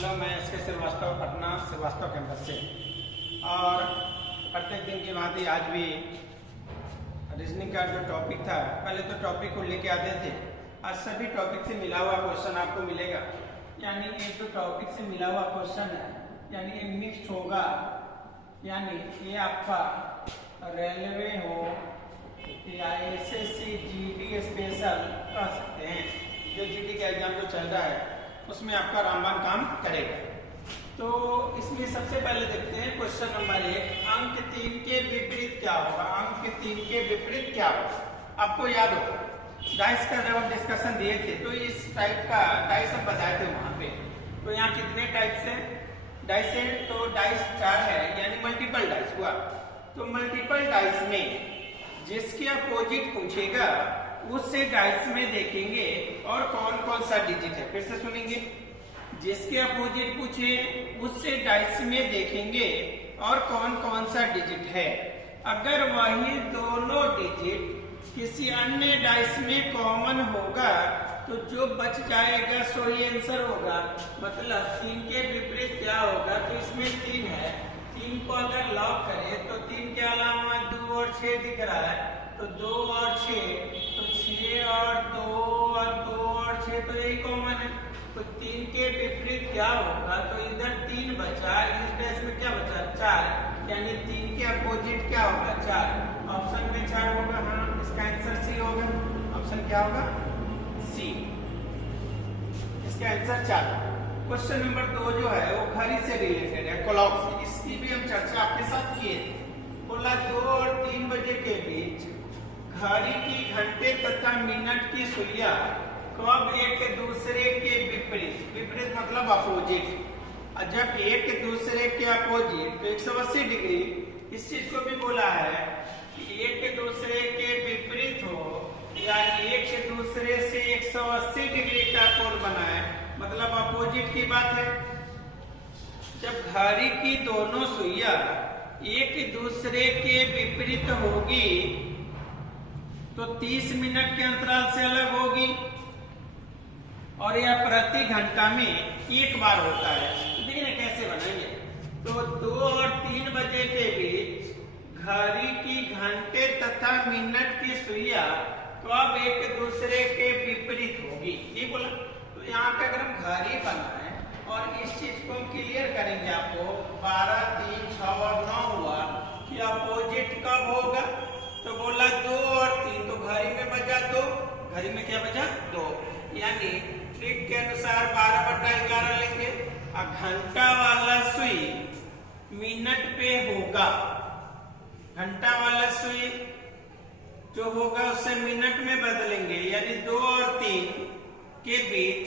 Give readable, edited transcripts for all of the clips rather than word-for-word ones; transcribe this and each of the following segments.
Hello, मैं S के Srivastava, Patna Srivastava campus से। और प्रत्येक दिन की भांति आज भी रीजनिंग का जो टॉपिक था, पहले तो टॉपिक को लेके आते थे, आज सभी टॉपिक से मिला हुआ क्वेश्चन आपको मिलेगा। यानी ये जो टॉपिक से मिला हुआ क्वेश्चन है, यानी ये मिक्स्ड होगा। यानी ये आपका रेलवे हो या एसएससी जीडी स्पेशल कह सकते हैं, जो जीडी का एग्जाम जो चल रहा है उसमें आपका रामबाण काम करेगा। तो इसमें सबसे पहले देखते हैं क्वेश्चन नंबर 1, अंक 3 के विपरीत क्या होगा। अंक 3 के विपरीत क्या होगा, आपको याद होगा डाइस का जब हम डिस्कशन दिए थे तो इस टाइप का डाइस हम बताए थे वहां पे। तो यहाँ कितने टाइप से डाइस है, तो डाइस 4 है, यानी मल्टीपल डाइस हुआ। तो मल्टीपल डाइस में जिसके अपोजिट पूछेगा उससे डाइस में देखेंगे और कौन कौन सा डिजिट है। फिर से सुनेंगे, जिसके अपोजिट पूछे उससे डाइस में देखेंगे और कौन कौन सा डिजिट है। अगर वही दोनों डिजिट किसी अन्य डाइस में कॉमन होगा तो जो बच जाएगा सो ही आंसर होगा। मतलब 3 के विपरीत क्या होगा, तो इसमें 3 है, 3 को अगर लॉक करें तो 3 के अलावा 2 और 6 दिख रहा है, तो 2 और 6, तो 6 और 2 और 2 और 6 तो यही कॉमन है। तो 3 के विपरीत क्या होगा, तो इधर 3 बचा, इस डैश में क्या बचा 4, यानी 3 के अपोजिट क्या होगा 4। ऑप्शन में 4 होगा, हाँ इसका आंसर सी होगा। ऑप्शन क्या होगा, सी, इसका आंसर 4। क्वेश्चन नंबर 2 जो है वो घड़ी से रिलेटेड है, क्लॉक से। इसकी भी हम चर्चा आपके साथ किए थे। बोला 2 और 3 बजे के बीच घड़ी की घंटे तथा मिनट की सुइयां कब एक दूसरे के विपरीत, विपरीत मतलब अपोजिट, जब एक दूसरे के अपोजिट तो 180 डिग्री, इस चीज को भी बोला है कि एक दूसरे के विपरीत हो या एक दूसरे से 180 डिग्री का कोण बनाए, मतलब अपोजिट की बात है। जब घड़ी की दोनों सुइयां एक दूसरे के विपरीत होगी तो 30 मिनट के अंतराल से अलग होगी और यह प्रति घंटा में एक बार होता है। देखिए ना कैसे बनाएंगे। तो 2 और 3 बजे के बीच घड़ी की घंटे तथा मिनट की सुइयां कब एक दूसरे के विपरीत होगी, ये बोला। तो यहाँ पे अगर हम घड़ी बनाए और इस चीज को क्लियर करेंगे आपको, 12, 3, 6 और 9 हुआ कि अपोजिट कब होगा, तो बोला 2 और 3, तो घड़ी में बचा 2, घड़ी में क्या बचा 2, यानी ट्रिक के अनुसार 12/11 लेंगे और घंटा वाला सुई मिनट पे होगा। घंटा वाला सुई जो होगा उसे मिनट में बदलेंगे, यानी 2 और 3 के बीच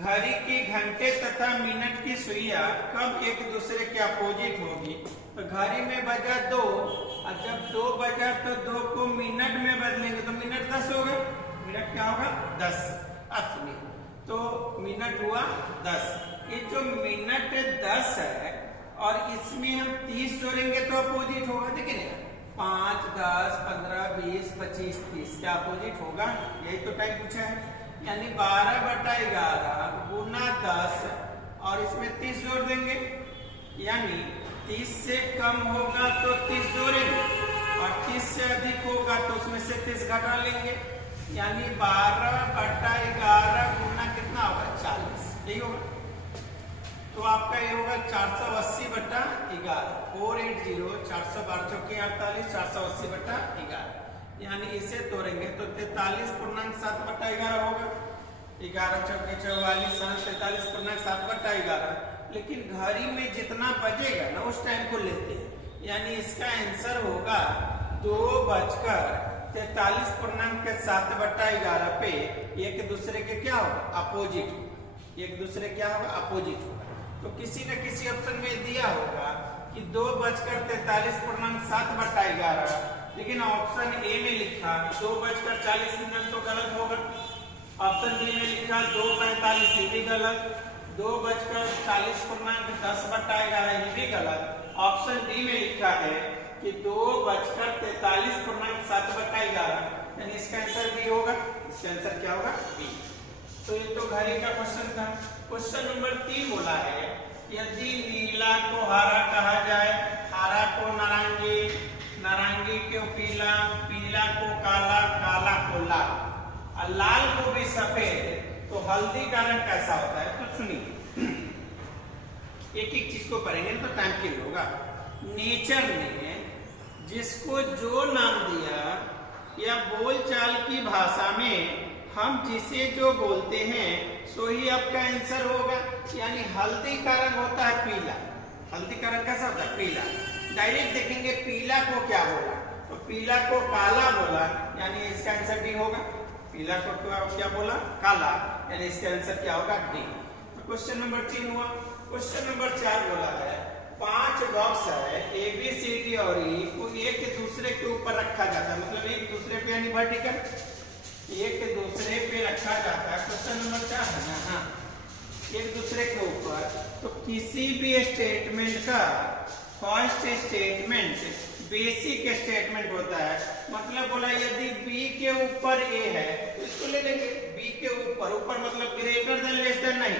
घड़ी की घंटे तथा मिनट की सुइयां कब एक दूसरे के अपोजिट होगी। तो घड़ी में बजा 2 और जब 2 बजा तो 2 को मिनट में बदलेंगे तो मिनट 10 होगा। मिनट क्या होगा 10। अब सुनिए, तो मिनट हुआ 10। ये जो मिनट 10 है और इसमें हम 30 जोड़ेंगे तो अपोजिट होगा। देखिए 5, 10, 15, 20, 25, 30 क्या अपोजिट होगा, यही तो टाइम पूछा है। यानी 12/11 गुना 10 और इसमें 30 जोड़ देंगे, यानी 30 से कम होगा तो 30 जोड़ेंगे और 30 से अधिक होगा तो उसमें से 30 घटा लेंगे, यानी 12/11 गुना कितना होगा 40, यही होगा। तो आपका ये होगा 480/11, 480, 412 480/11, यानी इसे तोड़ेंगे तो 43.7/11 होगा। 11 चौके 44, 43.7/11। लेकिन घड़ी में जितना बजेगा ना उस टाइम को लेते हैं, यानी इसका आंसर होगा 2:43.7/11 पे एक दूसरे के क्या होगा अपोजिट होगा, एक दूसरे क्या होगा अपोजिट होगा। तो किसी न किसी ऑप्शन में दिया होगा कि 2:43.7/11, लेकिन ऑप्शन ए में लिखा 2:40 तो गलत होगा। ऑप्शन बी में लिखा 2:45, ये भी गलत। 2:40.10/11 ये भी गलत। ऑप्शन डी में लिखा है कि 2:43.7/11, यानी इसका आंसर बी होगा। इसका आंसर क्या होगा बी। तो ये तो घड़ी का क्वेश्चन था। क्वेश्चन नंबर 3 बोला है यदि नीला को हरा कहा जाए, हरा को नारंगी, नारंगी को पीला, पीला को काला, काला को लाल और लाल को भी सफेद, तो हल्दी का रंग कैसा होता है? तो सुनिए, एक एक चीज को पढ़ेंगे तो टाइम किल होगा। नेचर ने जिसको जो नाम दिया या बोलचाल की भाषा में हम जिसे जो बोलते हैं सो ही आपका आंसर होगा। यानी हल्दी का रंग होता है पीला, हल्दी का रंग कैसा होता है? पीला। डायरेक्ट देखेंगे पीला को क्या बोला, तो पीला को काला बोला, यानी इसका आंसर डी होगा। पीला को क्या बोला? काला, यानी इसका आंसर क्या होगा? डी। तो क्वेश्चन नंबर 3 हुआ। क्वेश्चन नंबर 4 बोला है 5 बॉक्स है ए बी सी डी और ई को एक दूसरे के ऊपर रखा जाता है, मतलब एक दूसरे पे यानी वर्टिकल एक दूसरे पे रखा जाता है। क्वेश्चन नंबर 4 है ना? हाँ, एक दूसरे के ऊपर। तो किसी भी स्टेटमेंट का फर्स्ट स्टेटमेंट बेसिक स्टेटमेंट होता है, मतलब बोला यदि बी के ऊपर ए है तो इसको ले लेंगे बी के ऊपर, ऊपर मतलब ग्रेटर देन लेस देन नहीं,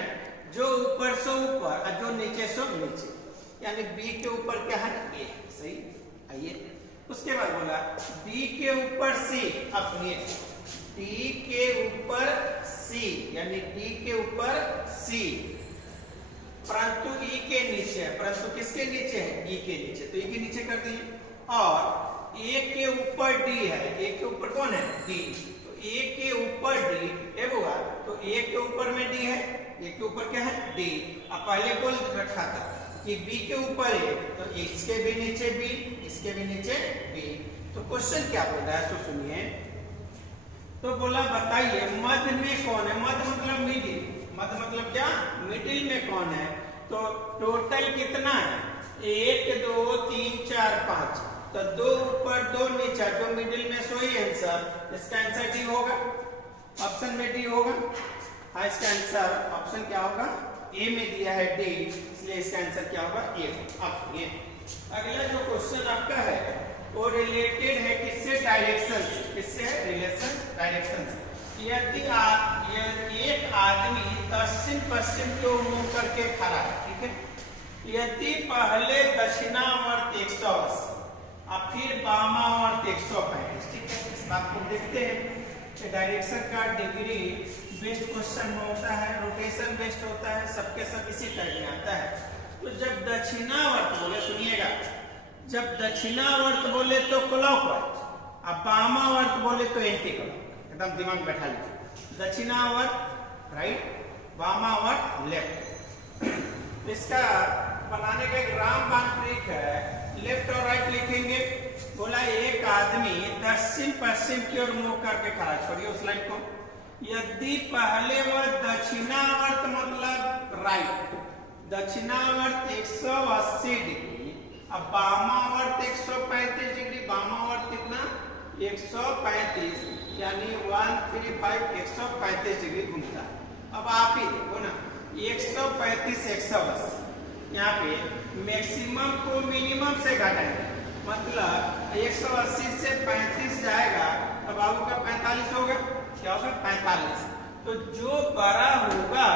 जो ऊपर से ऊपर और जो नीचे से नीचे, यानी बी के ऊपर क्या है? ए। सही। आइए उसके बाद बोला बी के ऊपर सी। अब सुनिए, डी के ऊपर सी, यानी डी के ऊपर सी, परंतु ई के नीचे है। परंतु किसके नीचे है? ई के नीचे, तो ई के नीचे कर दिए। और ए के ऊपर डी है, ए के ऊपर कौन है? डी। तो ए के ऊपर डी ए हुआ, तो ए के ऊपर में डी है, ए के ऊपर क्या है? डी। अब पहले बोल रखा था कि बी के ऊपर है, तो इसके भी नीचे बी, इसके भी नीचे बी। तो क्वेश्चन क्या बोल रहा है? तो सुनिए, तो बोला बताइए मध्य में कौन है? मध्य मतलब मिडिल, मध्य मतलब क्या? मिडिल में कौन है? तो टोटल कितना है? 1 2 3 4 5, तो 2 ऊपर 2 नीचे, जो मिडिल में सो ही आंसर। इसका आंसर डी होगा, ऑप्शन में डी होगा। हाँ, इसका आंसर ऑप्शन क्या होगा? ए में दिया है डी, इसलिए इसका आंसर क्या होगा? ए। अब ये अगला जो क्वेश्चन आपका है वो रिलेटेड है किससे? डायरेक्शन से। किससे है? रिलेशन डायरेक्शन से। यदि एक आदमी दक्षिण पश्चिम की ओर मुंह करके खड़ा है, ठीक है, यदि पहले दक्षिणावर्त 180 और फिर वामावर्त 135, ठीक है, इस बात को देखते हैं कि डायरेक्शन का डिग्री बेस्ड क्वेश्चन होता है, रोटेशन बेस्ड होता है, सबके सब इसी टाइप में आता है। तो जब दक्षिणावर्त बोले, सुनिएगा, जब दक्षिणावर्त बोले तो क्लॉकवाइज, अब वामावर्त बोले तो एंटी क्लॉक। एकदम दिमाग बैठा लीजिए, दक्षिणावर्त राइट, वामावर्त लेफ्ट। इसका बनाने का एक रामबाण ट्रिक है, लेफ्ट और राइट लिखेंगे। बोला एक आदमी दक्षिण पश्चिम की ओर मुंह करके खड़ा, छोड़िए उस लाइन को, यदि पहले वह दक्षिणावर्त मतलब राइट, दक्षिणावर्त 180 डिग्री, अब वामावर्त 135 डिग्री, वामावर्त कितना? 135, यानी 135 135 डिग्री घूमता है। अब आप ही देखो ना, 135 180, यहाँ पे मैक्सिमम को मिनिमम से घटाएंगे, मतलब 180 से 35 जाएगा, अब बाबू का 45 होगा, क्या होगा? 45। तो जो बड़ा होगा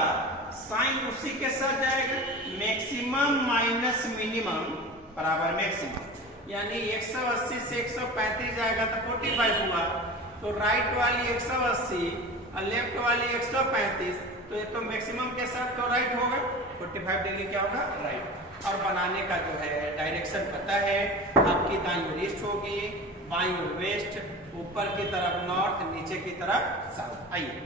साइन उसी के साथ जाएगा, मैक्सिमम माइनस मिनिमम बराबर मैक्सिमम, यानी 180 से 135 जाएगा तो 45 हुआ। तो राइट वाली 180 और लेफ्ट वाली 135, तो ये तो मैक्सिमम के साथ तो राइट होगा, 45 डिग्री क्या होगा? राइट। और बनाने का जो है डायरेक्शन पता है, आपकी दाईं ओर ईस्ट होगी, बाईं ओर वेस्ट, ऊपर की तरफ नॉर्थ, नीचे की तरफ साउथ। आइए,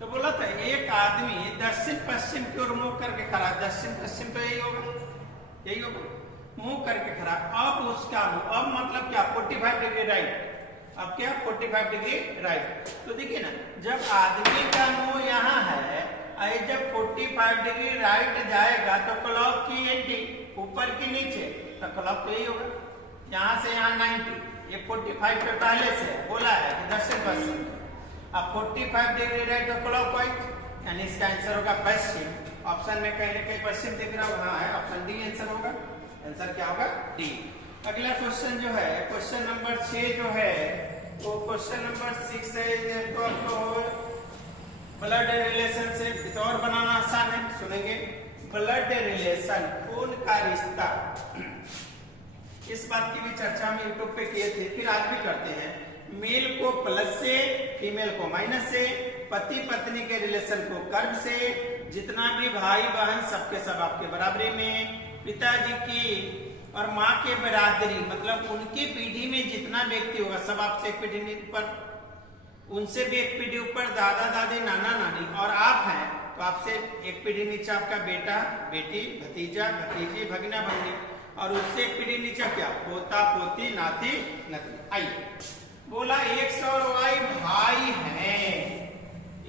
तो बोला था एक आदमी दक्षिण पश्चिम की ओर मुंह करके खड़ा, दक्षिण पश्चिम तो यही होगा, यही होगा, मुंह करके खड़ा। अब उसका मुंह, अब मतलब क्या? 45 डिग्री राइट। अब क्या? 45 डिग्री राइट। तो देखिए ना, जब आदमी का मुंह यहाँ है, जब 45 डिग्री राइट जाएगा तो क्लॉक की एंटी ऊपर की नीचे, तो क्लॉक तो यही होगा, यहाँ से यहाँ 90, ये 45 पे पहले से बोला है कि दक्षिण पश्चिम, अब 45 डिग्री राइट तो क्लॉकवाइज, यानी इसका आंसर होगा पश्चिम। ऑप्शन में कहीं ना कहीं पश्चिम दिख रहा होगा, हाँ है, ऑप्शन डी आंसर होगा। आंसर क्या होगा? डी। अगला क्वेश्चन जो है, क्वेश्चन नंबर 6 जो है, वो क्वेश्चन नंबर 6 है, तो आपको ब्लड रिलेशन से और बनाना आसान है, सुनेंगे। ब्लड रिलेशन, खून का रिश्ता, इस बात की भी चर्चा हम यूट्यूब पे किए थे, फिर आज भी करते हैं। मेल को प्लस से, फीमेल को माइनस से, पति पत्नी के रिलेशन को कर्व से, जितना भी भाई बहन सबके सब आपके बराबरी में, पिताजी की और माँ के बरादरी, मतलब उनकी पीढ़ी में जितना व्यक्ति होगा सब आपसे एक पीढ़ी पर, उनसे भी एक पीढ़ी ऊपर दादा दादी नाना नानी, और आप हैं तो आपसे एक पीढ़ी नीचे आपका बेटा बेटी भतीजा भतीजी भगना भगनी, और उससे एक पीढ़ी नीचे क्या, पोता पोती नाती नती। आइए, बोला एक्स और वाई भाई हैं,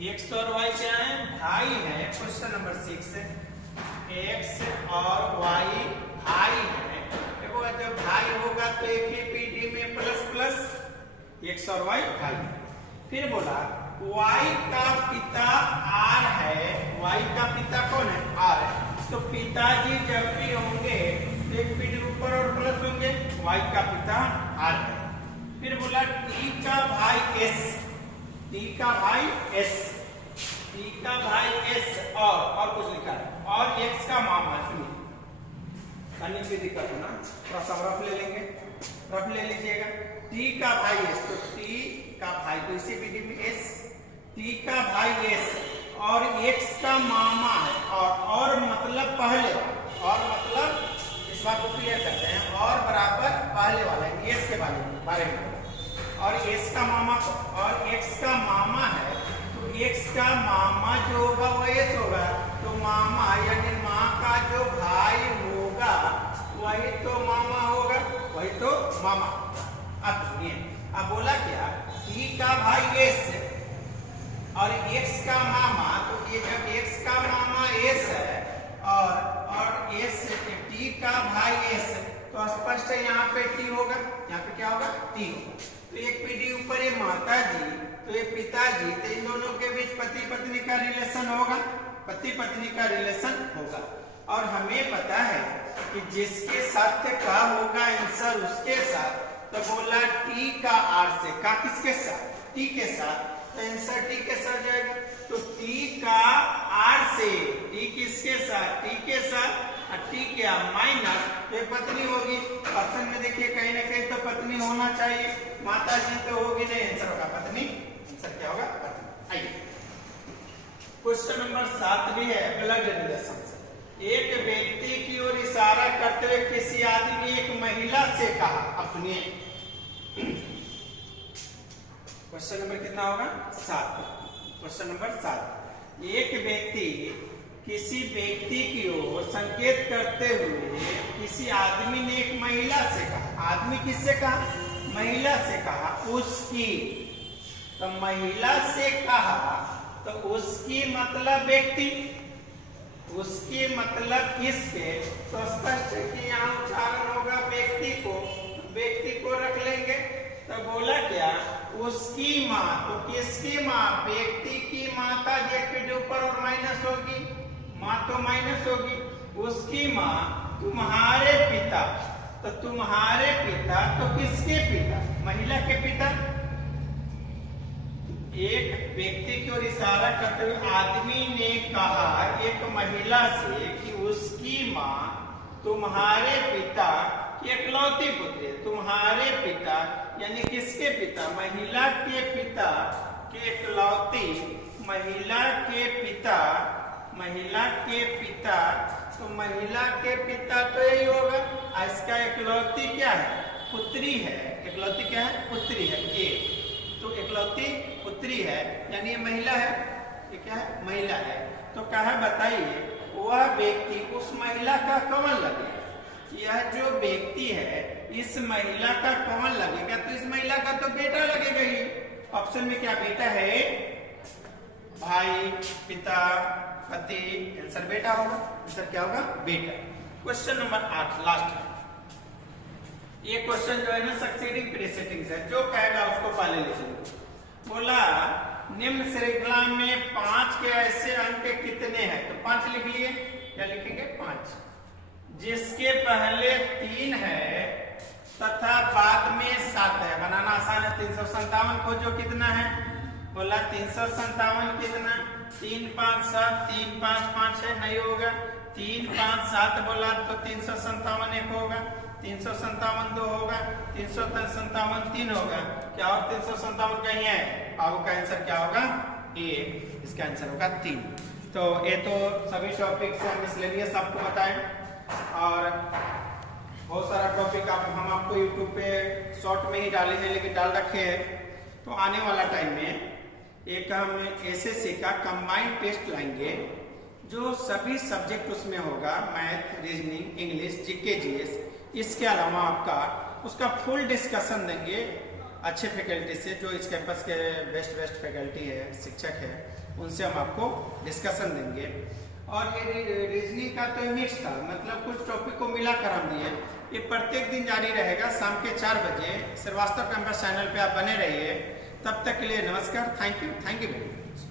एक्स और वाई क्या है, भाई है। क्वेश्चन नंबर 6, एक्स और वाई भाई है। देखो जब भाई होगा तो एक ही पीढ़ी में प्लस प्लस एक्स और वाई भाई। फिर बोला y का पिता r है, y का पिता कौन है, r है, तो पिताजी जब भी होंगे एक पीढ़ी ऊपर और प्लस होंगे, y का पिता r है। फिर बोला t का भाई s, t का भाई s, t का भाई s, और कुछ लिखा है, और x का मामा। सुनिए करने की दिक्कत है ना, थोड़ा सा रफ ले लेंगे, रफ ले लीजिएगा। t का भाई s, तो t का भाई तो इसी पीढ़ी में s, t का भाई s, और x का मामा है, और मतलब पहले, और मतलब इस बात को क्लियर करते हैं, और बराबर पहले वाला है, s के बारे में, और s का मामा, और x का मामा है, तो x का मामा जो होगा वो s होगा, तो मामा यानी माँ का जो भाई होगा वही तो मामा होगा, वही तो मामा। अब सुनिए, अब बोला क्या, t का भाई s और x का मामा, तो ये जब x का मामा s है और s t का भाई s, तो स्पष्ट है यहाँ पे t होगा, यहाँ पे क्या होगा, t होगा। तो एक पीढ़ी ऊपर ये माता जी, तो ये पिताजी, तो इन दोनों के बीच पति पत्नी का रिलेशन होगा, पति पत्नी का रिलेशन होगा। और हमें पता है कि जिसके साथ का होगा आंसर उसके साथ, तो बोला t का r से, का किसके साथ, t के साथ, तो आंसर t के साथ जाएगा। तो t का r से, t किसके साथ, t के साथ, और t के माइनस, तो ये पत्नी होगी। ऑप्शन में देखिए कहीं ना कहीं तो पत्नी होना चाहिए, माता जी तो होगी नहीं, आंसर होगा पत्नी, आंसर क्या होगा, पत्नी। आइए क्वेश्चन नंबर 7 भी है ब्लड रिलेशन से। एक व्यक्ति की ओर इशारा करते हुए किसी आदमी एक महिला से कहा, अब सुनिए क्वेश्चन नंबर कितना होगा, 7। क्वेश्चन नंबर 7, एक व्यक्ति किसी व्यक्ति की ओर संकेत करते हुए किसी आदमी ने एक महिला से कहा, आदमी किससे कहा, महिला से कहा, उसकी, तो महिला से कहा, तो उसकी मतलब व्यक्ति, उसकी मतलब किसके, तो स्पष्ट है कि यहाँ उच्चारण होगा व्यक्ति को, व्यक्ति को रख लेंगे। तो बोला क्या, उसकी माँ, तो किसकी माँ, व्यक्ति की माता, जे ऊपर और माइनस होगी, माँ तो माइनस होगी, उसकी माँ, तुम्हारे पिता, तो तुम्हारे पिता, तो किसके पिता, महिला के पिता। एक व्यक्ति की ओर इशारा करते हुए आदमी ने कहा एक महिला से कि उसकी माँ तुम्हारे पिता की इकलौती पुत्री, तुम्हारे पिता यानी किसके पिता, महिला के पिता के इकलौती, महिला के पिता, महिला के पिता, तो महिला के पिता तो यही होगा, इसका इकलौती क्या है, पुत्री है, इकलौती क्या है, पुत्री है, ये तो इकलौती पुत्री है, यानी ये महिला है, ये क्या है, महिला है। तो कहा बताइए वह व्यक्ति उस महिला का कौन लगेगा, यह जो व्यक्ति है इस महिला का कौन लगेगा, तो इस महिला का तो बेटा लगेगा ही। ऑप्शन में क्या बेटा है, भाई, पिता, पति, आंसर बेटा होगा, आंसर क्या होगा, बेटा। क्वेश्चन नंबर 8 लास्ट है। ये क्वेश्चन जो है ना सक्सीडिंग प्रीसीडिंग है, जो कहेगा उसको पहले लिख लीजिए। बोला निम्न श्रृंखला में 5 के ऐसे अंक कितने हैं, तो 5 लिख लिए, क्या लिखेंगे, 5, जिसके पहले 3 है तथा बाद में 7 है। बनाना आसान है, 357 को जो कितना है, बोला 357 कितना, 3 5 7 3 5 5 6 नहीं होगा, 3 5 7 बोला तो 357 एक होगा, 357 2 होगा, 357 3 होगा, क्या और 357 कहीं है? आपका आंसर क्या होगा? ए, इसका आंसर होगा 3। तो ये तो सभी टॉपिक्स मिसलेनियस आपको बताएं, और बहुत सारा टॉपिक हम आपको यूट्यूब पे शॉर्ट में ही डाले हैं, लेकिन डाल रखे हैं। तो आने वाला टाइम में एक हम एसएससी का कंबाइंड टेस्ट लाएंगे, जो सभी सब्जेक्ट उसमें होगा, math, reasoning, English, GK, GS. इसके अलावा आपका उसका फुल डिस्कशन देंगे अच्छे फैकल्टी से, जो इस कैंपस के बेस्ट फैकल्टी है, शिक्षक है, उनसे हम आपको डिस्कशन देंगे। और ये रीजनिंग का तो मिक्स था, मतलब कुछ टॉपिक को मिलाकर हम दिए। ये प्रत्येक दिन जारी रहेगा शाम के 4 बजे। श्रीवास्तव कैंपस चैनल पे आप बने रहिए। तब तक के लिए नमस्कार, थैंक यू वेरी मच।